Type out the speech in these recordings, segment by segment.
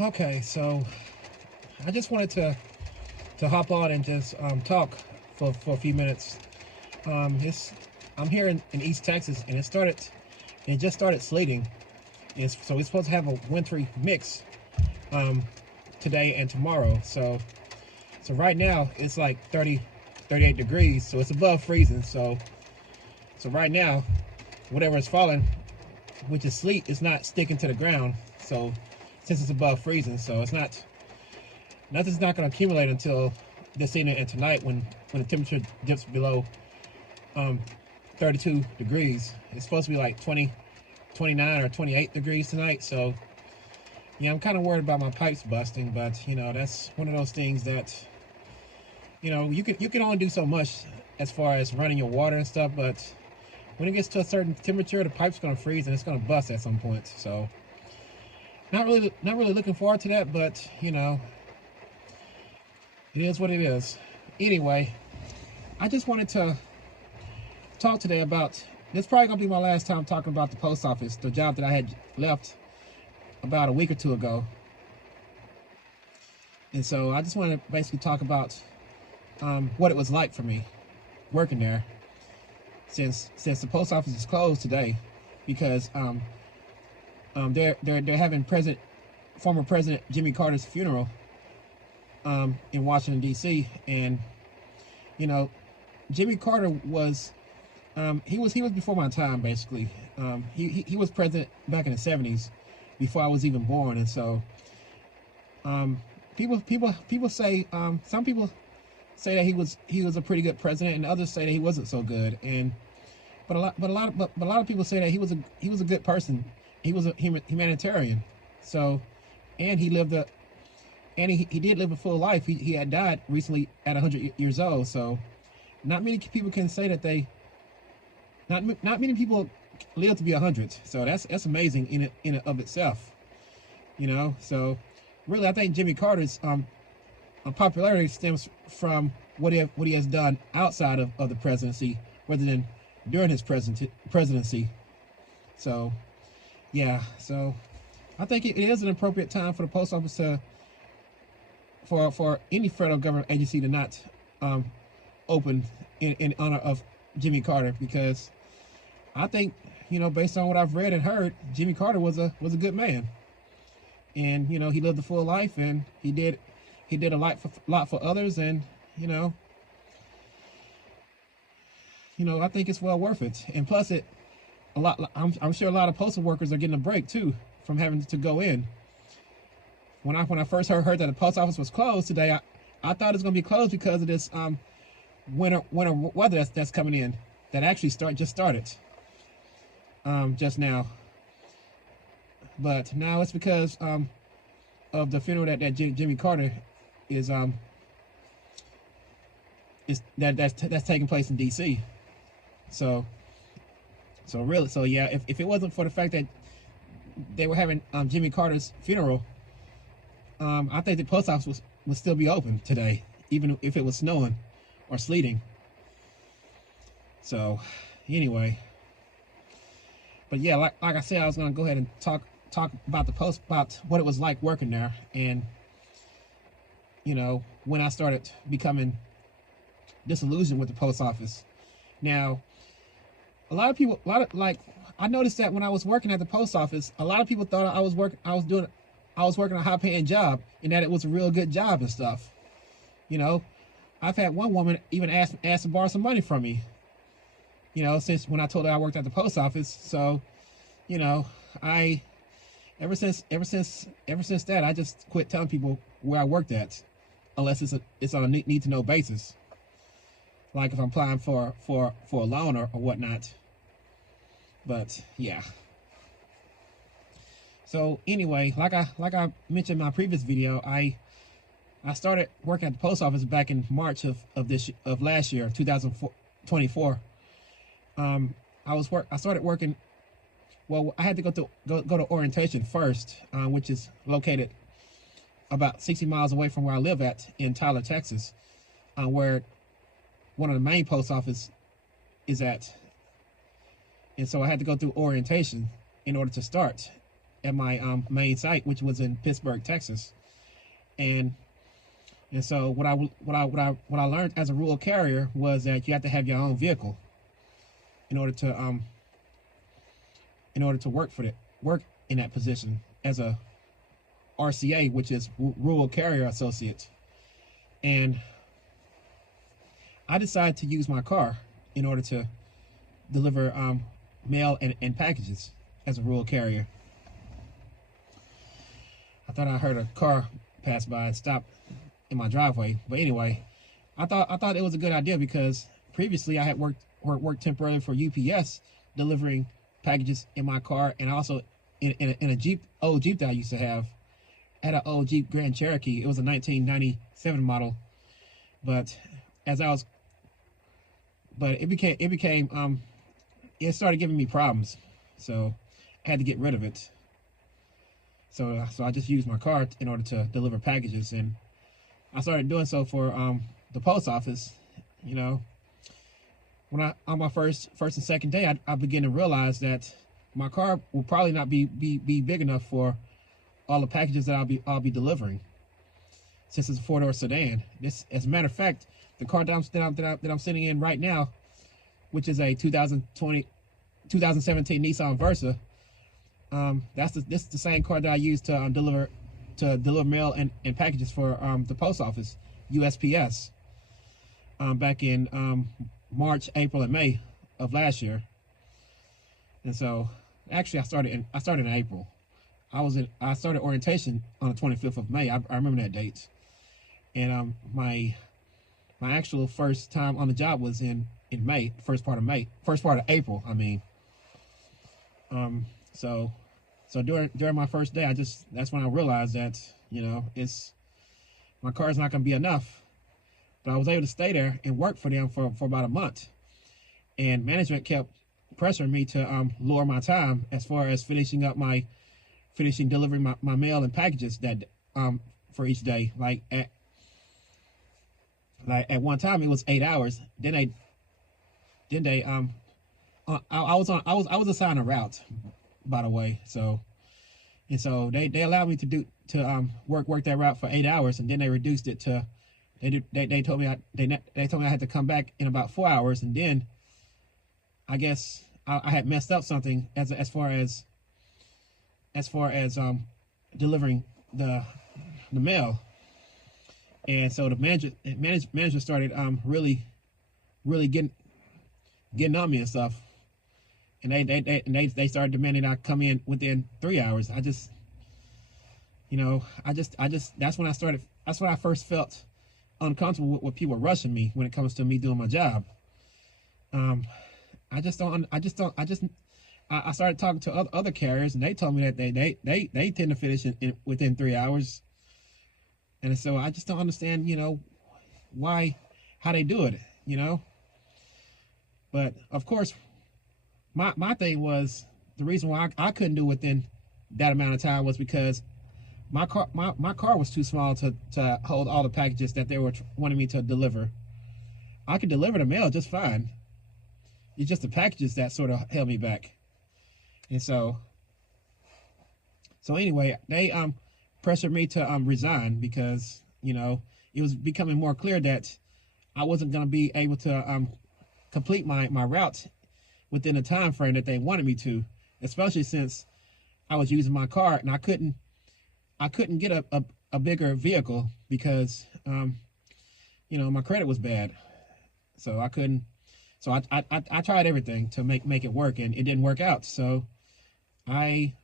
Okay, so I just wanted to hop on and just talk for a few minutes. It's I'm here in East Texas, and it just started sleeting. So we're supposed to have a wintry mix um, today and tomorrow. So right now it's like 38 degrees, so it's above freezing. So right now, whatever is falling, which is sleet, is not sticking to the ground. So since it's above freezing, so it's not nothing's not going to accumulate until this evening and tonight when the temperature dips below um, 32 degrees. It's supposed to be like 29 or 28 degrees tonight. So yeah, I'm kind of worried about my pipes busting, but that's one of those things that you can only do so much as far as running your water and stuff. But when it gets to a certain temperature, the pipe's going to freeze and it's going to bust at some point. So not really looking forward to that, but it is what it is. Anyway, I just wanted to talk today about. This is probably gonna be my last time talking about the post office, the job that I had left about a week or two ago. And so I just wanted to basically talk about what it was like for me working there, since the post office is closed today, because they're having former President Jimmy Carter's funeral in Washington D.C. And Jimmy Carter was he was before my time, basically. He was president back in the 70s, before I was even born. And so people say, some people say that he was a pretty good president, and others say that he wasn't so good. And but a lot of people say that he was a good person. He was a humanitarian. So, and he lived a and he did live a full life. He had died recently at 100 years old. So not many people can say that not many people live to be 100. So that's amazing in and of itself. So really, I think Jimmy Carter's popularity stems from what he has done outside of the presidency, rather than during his presidency. So yeah, so I think it is an appropriate time for the post office to for any federal government agency to not open in honor of Jimmy Carter, because I think, based on what I've read and heard, Jimmy Carter was a good man, and he lived a full life, and he did a lot for others, and I think it's well worth it. And plus, I'm sure a lot of postal workers are getting a break too from having to go in. When I first heard that the post office was closed today, I thought it was going to be closed because of this winter weather that's coming in, that actually just started just now. But now it's because of the funeral that Jimmy Carter that's taking place in D.C. So really, so yeah, if it wasn't for the fact that they were having Jimmy Carter's funeral, I think the post office would still be open today, even if it was snowing or sleeting. So anyway, but yeah, like I said, I was gonna go ahead and talk about about what it was like working there, and when I started becoming disillusioned with the post office. Now, I noticed that when I was working at the post office, a lot of people thought I was working a high paying job, and that it was a real good job and stuff. I've had one woman even ask to borrow some money from me, since when I told her I worked at the post office. So, I ever since that, I just quit telling people where I worked at, unless it's on a need to know basis, like if I'm applying for a loan or whatnot. But yeah. So anyway, like I mentioned in my previous video, I started working at the post office back in March of last year, 2024. I started working. Well, I had to go to orientation first, which is located about 60 miles away from where I live at in Tyler, Texas, where one of the main post office is at. And so I had to go through orientation in order to start. at my main site, which was in Pittsburgh, Texas. And so what I learned as a rural carrier was that you have to have your own vehicle in order to work in that position as a RCA, which is Rural Carrier Associate. And I decided to use my car in order to deliver mail and packages as a rural carrier. I thought I heard a car pass by and stop in my driveway, but anyway, I thought it was a good idea because previously I had worked temporarily for UPS delivering packages in my car, and also in a old Jeep that I used to have. I had an old Jeep Grand Cherokee. It was a 1997 model, but it started giving me problems, so I had to get rid of it. So I just used my car in order to deliver packages, and I started doing so for the post office. You know, when on my first and second day, I began to realize that my car will probably not be big enough for all the packages that I'll be delivering, since it's a 4-door sedan. As a matter of fact, the car that I'm sitting in right now, which is a 2017 Nissan Versa, this is the same car that I used to deliver mail and packages for the post office, USPS, back in March, April, and May of last year. And so, actually, I started in April. I started orientation on the 25th of May. I remember that date. And my actual first time on the job was in May, first part of April. I mean, so during my first day, that's when I realized that, you know, my car is not going to be enough. But I was able to stay there and work for them for about a month, and management kept pressuring me to lower my time as far as finishing delivering my mail and packages that for each day. Like at one time it was 8 hours. Then they I was assigned a route, by the way. So they allowed me to work that route for 8 hours, and then they reduced it to they told me I had to come back in about 4 hours, and then I guess I had messed up something as far as delivering the mail. And so the manager started really getting on me and stuff, and they started demanding I come in within 3 hours. That's when I first felt uncomfortable with people rushing me when it comes to me doing my job. I started talking to other carriers, and they told me that they tend to finish within 3 hours. And so I just don't understand, you know, how they do it, you know. But of course, my thing was, the reason why I couldn't do it within that amount of time was because my car was too small to hold all the packages that they were wanting me to deliver. I could deliver the mail just fine. It's just the packages that sort of held me back. And so anyway, they pressured me to resign because, you know, it was becoming more clear that I wasn't going to be able to complete my route within the time frame that they wanted me to, especially since I was using my car and I couldn't get a bigger vehicle because you know, my credit was bad. So I couldn't. So I tried everything to make it work, and it didn't work out. So I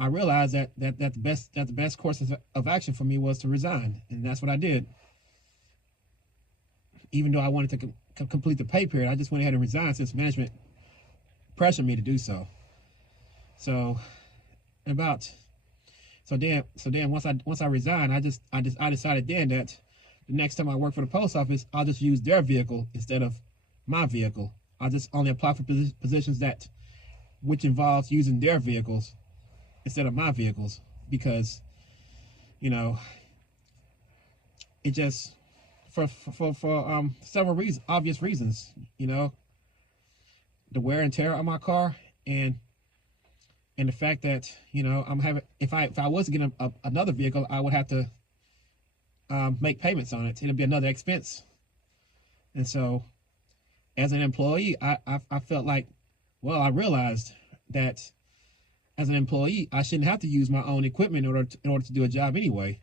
realized that the best course of action for me was to resign, and that's what I did. Even though I wanted to complete the pay period, I just went ahead and resigned since management pressured me to do so. So then once I resigned, I decided then that the next time I work for the post office, I'll just use their vehicle instead of my vehicle. I'll just only apply for positions which involves using their vehicles instead of my vehicles, because, you know, it just for several obvious reasons, you know, the wear and tear on my car, and and the fact that I'm having if I was to get another vehicle, I would have to make payments on it. It'll be another expense. And so, as an employee, I felt like, well, I realized that as an employee, I shouldn't have to use my own equipment in order to do a job anyway.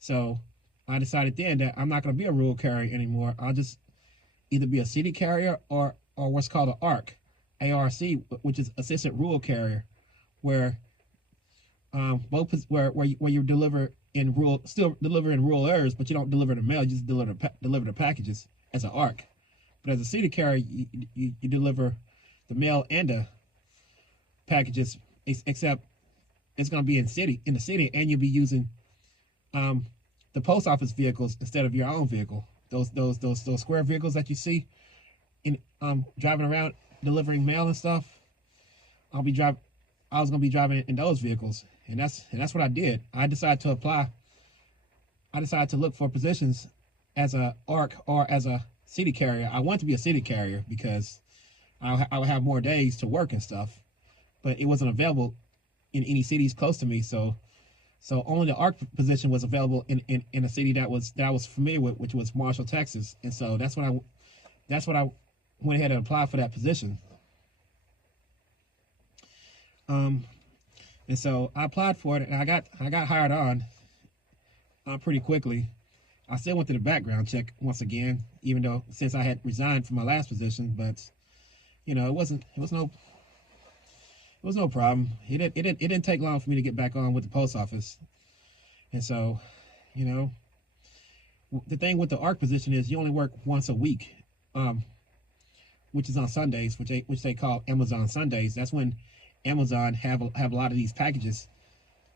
So I decided then that I'm not going to be a rural carrier anymore. I'll just either be a city carrier or what's called an ARC, which is assistant rural carrier, where where you deliver in rural, still deliver in rural areas, but you don't deliver the mail. You just deliver the packages as an ARC. But as a city carrier, you deliver the mail and the packages, except it's going to be in the city, and you'll be using the post office vehicles instead of your own vehicle. Those square vehicles that you see in driving around delivering mail and stuff. I was going to be driving in those vehicles, and that's what I did. I decided to apply. I decided to look for positions as a ARC or as a city carrier. I want to be a city carrier because I would have more days to work and stuff, but it wasn't available in any cities close to me. So only the ARC position was available in a city that I was familiar with, which was Marshall, Texas. And so that's when I went ahead and applied for that position. And so I applied for it, and I got hired on pretty quickly. I still went through the background check once again, even though since I had resigned from my last position, but it was no problem. It didn't take long for me to get back on with the post office. And so, the thing with the ARC position is you only work once a week, which is on Sundays, which they call Amazon Sundays. That's when Amazon have a lot of these packages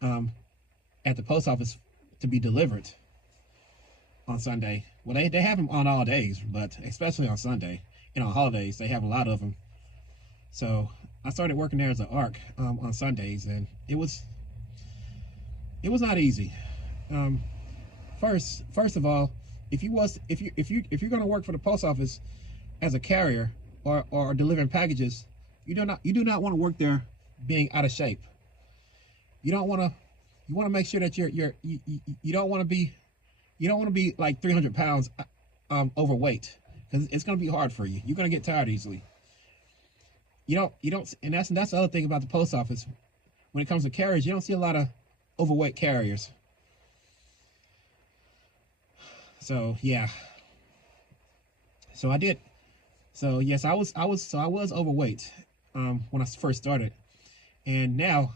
at the post office to be delivered on Sunday. Well, they have them on all days, but especially on Sunday and on holidays, they have a lot of them. So I started working there as an ARC on Sundays, and it was not easy. First of all, if you're going to work for the post office as a carrier or delivering packages, you do not want to work there being out of shape. You want to make sure that you don't want to be like 300 pounds overweight, because it's going to be hard for you. You're going to get tired easily. You don't, and that's the other thing about the post office. When it comes to carriers, you don't see a lot of overweight carriers. So yeah. So I did. So yes, I was overweight when I first started, and now,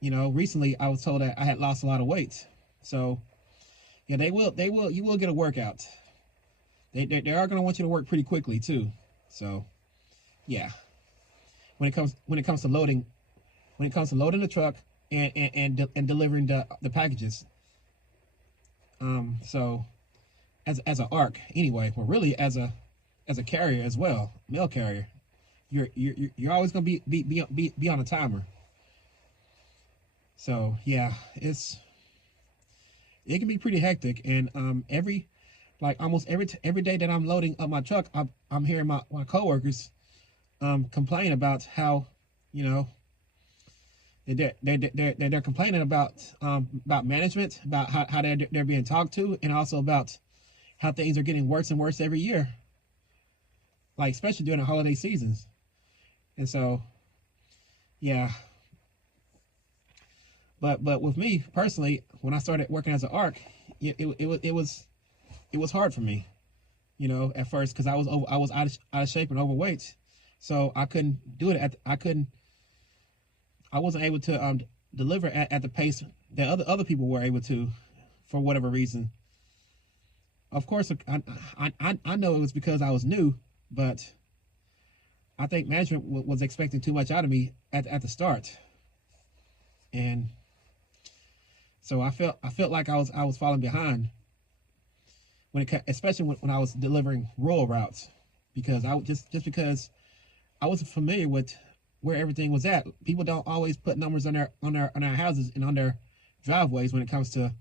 recently I was told that I had lost a lot of weight. So yeah, you will get a workout. They are going to want you to work pretty quickly too. So yeah. When it comes to loading the truck and delivering the packages. So as an ARC anyway, well, really as a carrier as well, mail carrier, you're always gonna be on a timer. So yeah, it can be pretty hectic, and almost every day that I'm loading up my truck, I'm hearing my coworkers complain about how they're complaining about management, about how they're being talked to, and also about how things are getting worse and worse every year, like especially during the holiday seasons. And so yeah, but with me personally, when I started working as an ARC, it was hard for me, at first, because I was out of shape and overweight. So I couldn't do it I wasn't able to deliver at the pace that other people were able to, for whatever reason. Of course, I know it was because I was new, but I think management was expecting too much out of me at the start, and so I felt like I was falling behind especially when I was delivering rural routes, because because I wasn't familiar with where everything was at. People don't always put numbers on their houses and on their driveways when it comes to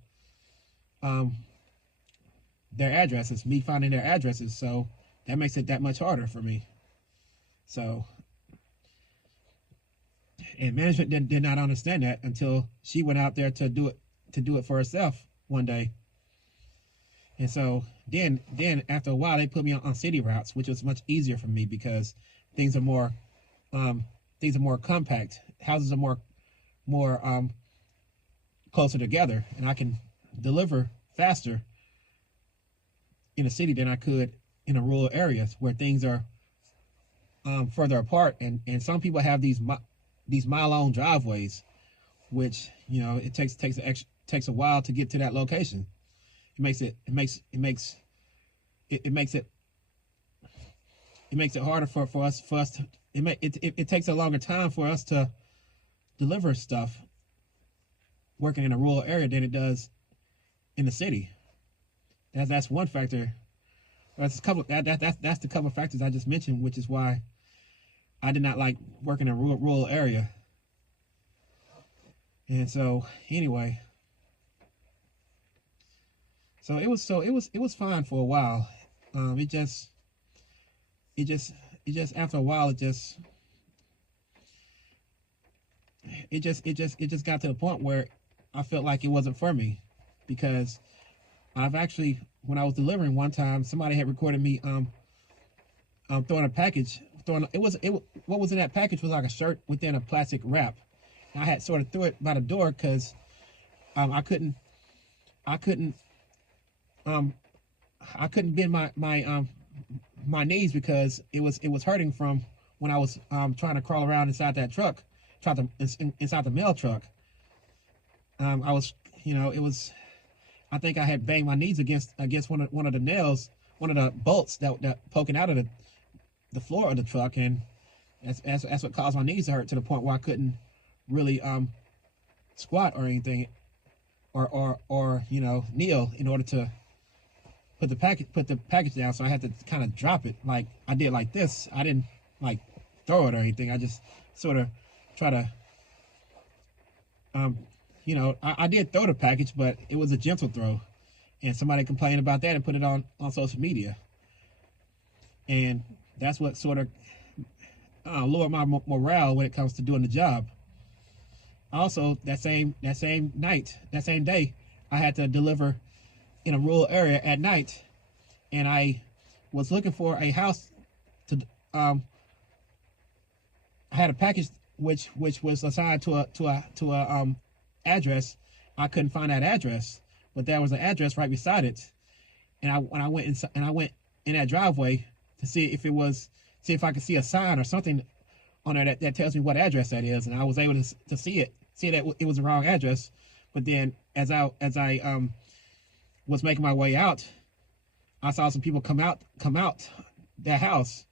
their addresses, me finding their addresses. So that makes it that much harder for me. So And management did not understand that until she went out there to do it for herself one day. And so then after a while they put me on city routes, which was much easier for me because things are more um, things are more compact. Houses are more closer together, and I can deliver faster in a city than I could in a rural areas where things are further apart. And some people have these mile long driveways, which it takes a while to get to that location. It makes it harder for us to it takes a longer time for us to deliver stuff working in a rural area than it does in the city. That's one factor. That's a couple. That's the couple of factors I just mentioned, which is why I did not like working in a rural area. And so anyway, it was fine for a while. It just after a while it just got to the point where I felt like it wasn't for me, because I've actually, when I was delivering one time, somebody had recorded me throwing a package. What was in that package was like a shirt within a plastic wrap. And I had sort of threw it by the door because I couldn't bend my knees because it was hurting from when I was trying to crawl around inside that truck, inside the mail truck. I was, it was. I think I had banged my knees against one of the nails, one of the bolts that poking out of the floor of the truck, and that's what caused my knees to hurt to the point where I couldn't really squat or anything, or kneel in order to put the package down. So I had to kind of drop it, like I did, like this. I didn't like throw it or anything. I just sort of try to I did throw the package, but it was a gentle throw, and somebody complained about that and put it on social media, and that's what sort of lowered my morale when it comes to doing the job. Also, that same day, I had to deliver in a rural area at night, and I was looking for a house to. I had a package which was assigned to a address. I couldn't find that address, but there was an address right beside it, and I went in that driveway to see if I could see a sign or something on there that tells me what address that is, and I was able to see that it was the wrong address. But then as I was making my way out, I saw some people come out that house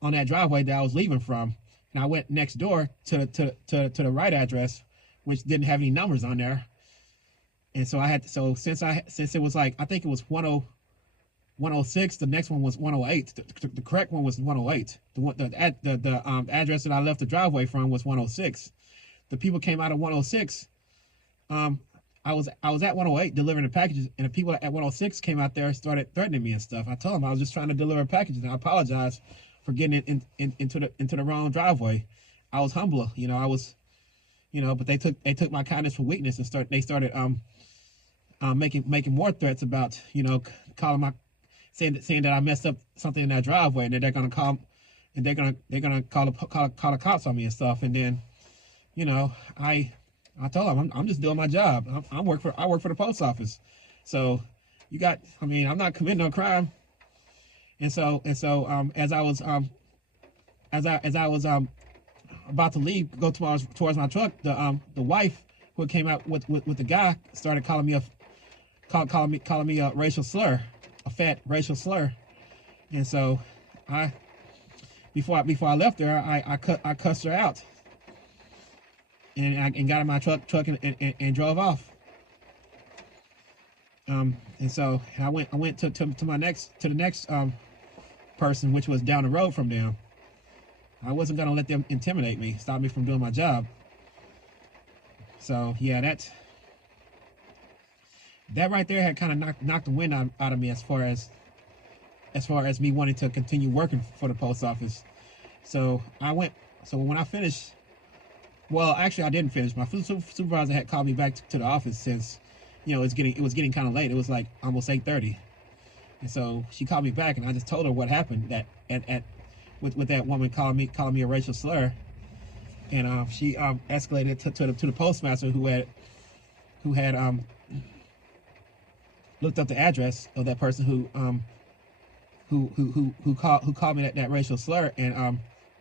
on that driveway that I was leaving from, and I went next door to the right address, which didn't have any numbers on there. And so since it was like, I think it was 106, the next one was 108. The correct one was 108. The address that I left the driveway from was 106. The people came out of 106. I was at 108 delivering the packages, and the people at 106 came out there and started threatening me and stuff. I told them I was just trying to deliver packages, and I apologized for getting it into the wrong driveway. I was humble, I was, but they took my kindness for weakness and started making more threats about, calling saying that I messed up something in that driveway, and that they're gonna call the cops on me and stuff. And then, I told them I'm just doing my job. I work for the post office, so I'm not committing no crime. And so as I was about to leave, go towards my truck, the wife who came out with the guy started calling me a racial slur, a fat racial slur. And so before I left there, I cussed her out, and got in my truck and drove off. And so I went to the next person, which was down the road from them. I wasn't gonna let them intimidate me, stop me from doing my job. So yeah, that right there had kind of knocked the wind out of me as far as me wanting to continue working for the post office. So when I finished Well, actually, I didn't finish. My supervisor had called me back to the office since, it was getting kind of late. It was like almost 8:30, and so she called me back, and I just told her what happened, that at with that woman calling me a racial slur, and she escalated to the postmaster who had looked up the address of that person who called me that racial slur, and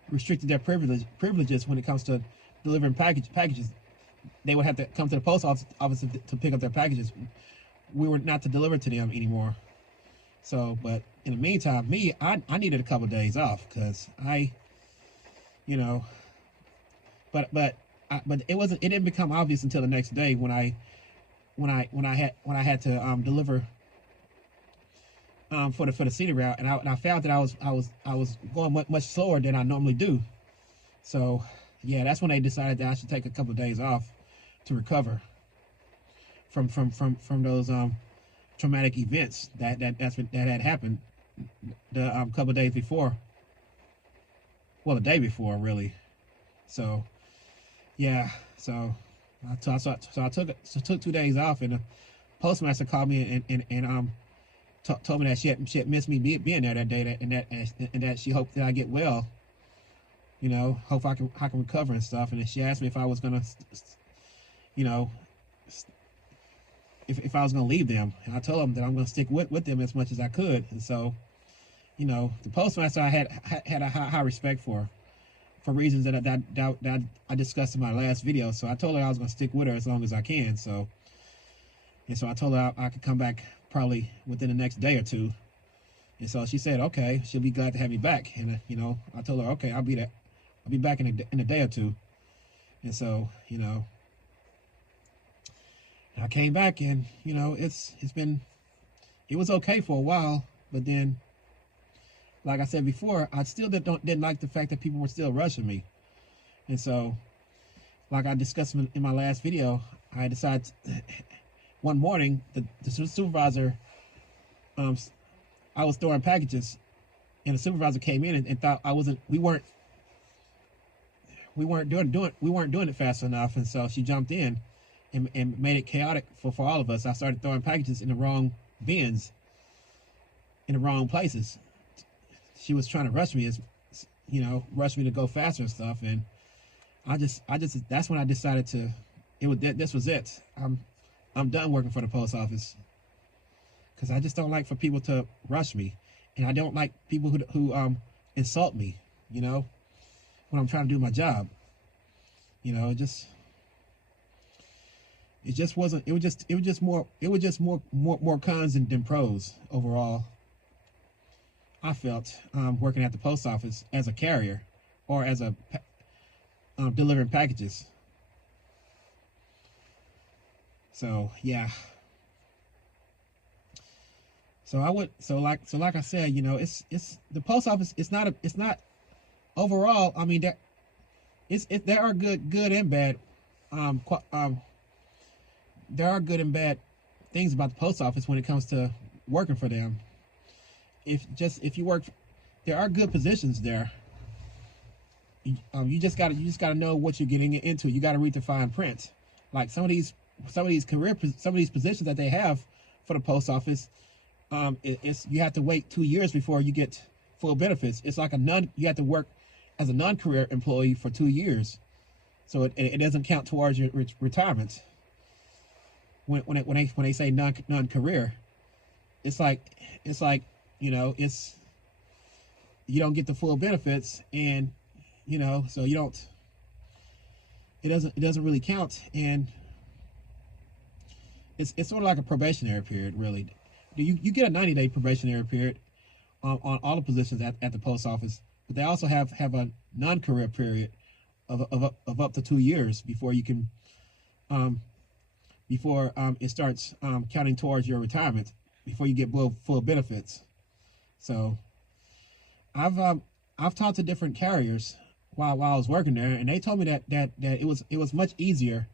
restricted their privileges when it comes to delivering packages. They would have to come to the post office to pick up their packages. We were not to deliver to them anymore. So, but in the meantime, I needed a couple of days off because you know, but it didn't become obvious until the next day when I had to deliver for the city route, and I found that I was going much slower than I normally do. So yeah, that's when they decided that I should take a couple of days off to recover from those traumatic events that had happened the couple of days before. Well, the day before, really. So yeah, I took 2 days off, and the postmaster called me and told me that she had missed me being there that day, and that she hoped that I get well. Hope I can recover and stuff. And then she asked me if I was gonna, you know, if I was gonna leave them. And I told them that I'm gonna stick with them as much as I could. And so, the postmaster I had a high respect for reasons that I discussed in my last video. So I told her I was gonna stick with her as long as I can. So I told her I could come back probably within the next day or two. And so she said, okay, she'll be glad to have me back. And I told her, okay, I'll be back in a day or two. And so I came back, and it was okay for a while, but then, like I said before, I still didn't like the fact that people were still rushing me. And so, like I discussed in my last video, I decided one morning the supervisor, I was throwing packages, and the supervisor came in and thought we weren't doing it fast enough, and so she jumped in and made it chaotic for all of us. I started throwing packages in the wrong bins, in the wrong places. She was trying to rush me to go faster and stuff, and I just that's when I decided this was it. I'm done working for the post office, because I just don't like for people to rush me, and I don't like people who insult me, when I'm trying to do my job. It was just more cons than pros overall. I felt working at the post office as a carrier or as a delivering packages. So yeah. So like I said, it's the post office. It's not overall. I mean, there are good and bad. There are good and bad things about the post office when it comes to working for them. If you work, there are good positions there. You just gotta know what you're getting into. You gotta read the fine print. Like some of these positions that they have for the post office, you have to wait 2 years before you get full benefits. It's like you have to work as a non-career employee for 2 years, so it doesn't count towards your retirement. When they say non-career, it's like you don't get the full benefits, and so you don't. It doesn't really count, and it's sort of like a probationary period, really. You get a 90-day probationary period on all the positions at the post office, but they also have a non-career period of up to 2 years before you can before it starts counting towards your retirement, before you get full benefits. So I've talked to different carriers while I was working there, and they told me that it was much easier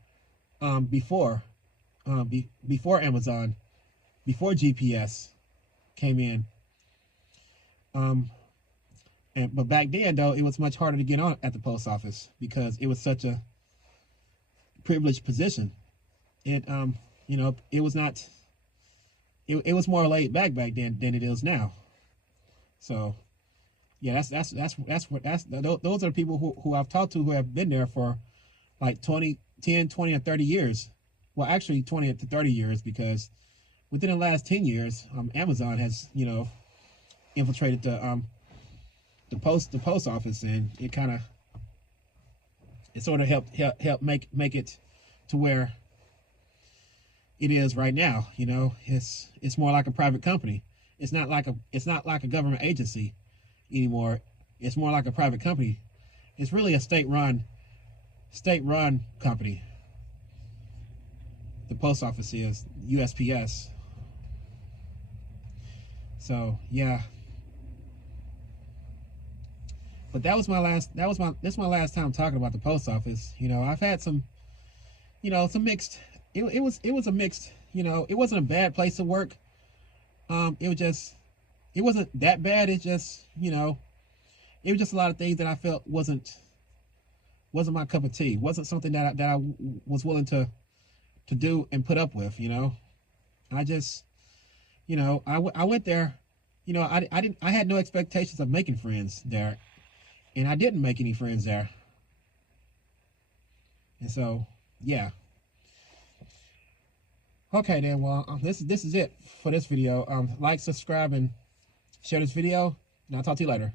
before Amazon, before GPS came in. But back then, though, it was much harder to get on at the post office because it was such a privileged position. It you know, it was not. It was more laid back then than it is now. So yeah, those are the people who I've talked to who have been there for like 10, 20, and 30 years. Well, actually 20 to 30 years, because within the last 10 years, Amazon has, you know, infiltrated the post office, and it sort of helped make it to where it is right now. You know, it's more like a private company. It's not like a government agency anymore. It's more like a private company. It's really a state-run company. The post office is USPS. So yeah, but this is my last time talking about the post office. You know, I've had some, you know, some mixed. It was a mixed. You know, it wasn't a bad place to work. It wasn't that bad. It just, you know, it was just a lot of things that I felt wasn't my cup of tea. Wasn't something that I was willing to do and put up with. You know, I just, you know, I went there. You know, I had no expectations of making friends there, and I didn't make any friends there. And so, yeah. Okay then. Well, this is it for this video. Like, subscribe, and share this video. And I'll talk to you later.